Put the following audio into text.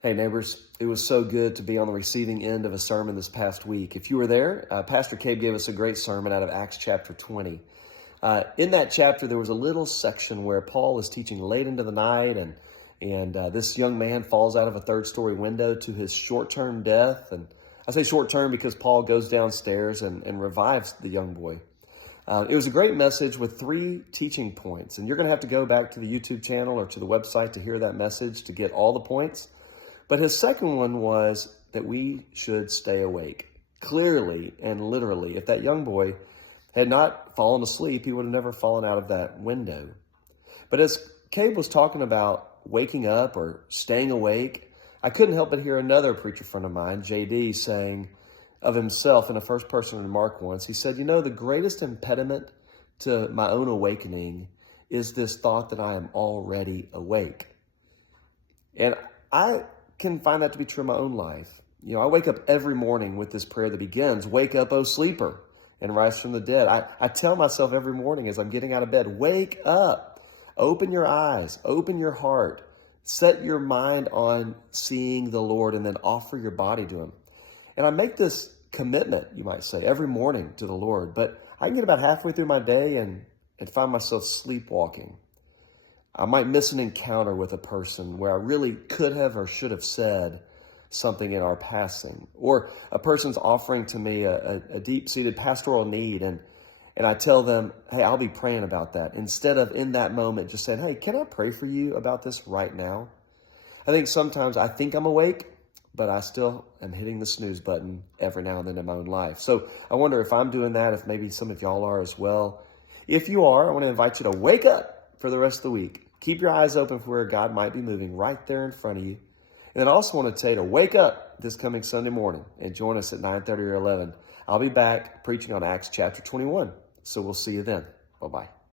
Hey neighbors, it was so good to be on the receiving end of a sermon this past week. If you were there, Pastor Cabe gave us a great sermon out of Acts chapter 20. In that chapter, there was a little section where Paul is teaching late into the night, and this young man falls out of a third-story window to his short-term death. And I say short-term because Paul goes downstairs and revives the young boy. It was a great message with 3 teaching points, and you're going to have to go back to the YouTube channel or to the website to hear that message to get all the points. But his second one was that we should stay awake. Clearly and literally, if that young boy had not fallen asleep, he would have never fallen out of that window. But as Cabe was talking about waking up or staying awake, I couldn't help but hear another preacher friend of mine, JD, saying of himself in a first person remark once, he said, the greatest impediment to my own awakening is this thought that I am already awake. And I can find that to be true in my own life. I wake up every morning with this prayer that begins, "Wake up, O sleeper, and rise from the dead." I tell myself every morning as I'm getting out of bed, wake up, open your eyes, open your heart, set your mind on seeing the Lord, and then offer your body to him. And I make this commitment, you might say, every morning to the Lord, but I can get about halfway through my day and find myself sleepwalking. I might miss an encounter with a person where I really could have or should have said something in our passing. Or a person's offering to me a deep-seated pastoral need, and I tell them, hey, I'll be praying about that. Instead of in that moment just saying, hey, can I pray for you about this right now? I think sometimes I think I'm awake, but I still am hitting the snooze button every now and then in my own life. So I wonder if I'm doing that, if maybe some of y'all are as well. If you are, I want to invite you to wake up for the rest of the week. Keep your eyes open for where God might be moving right there in front of you. And then I also want to tell you to wake up this coming Sunday morning and join us at 9:30 or 11. I'll be back preaching on Acts chapter 21. So we'll see you then. Bye-bye.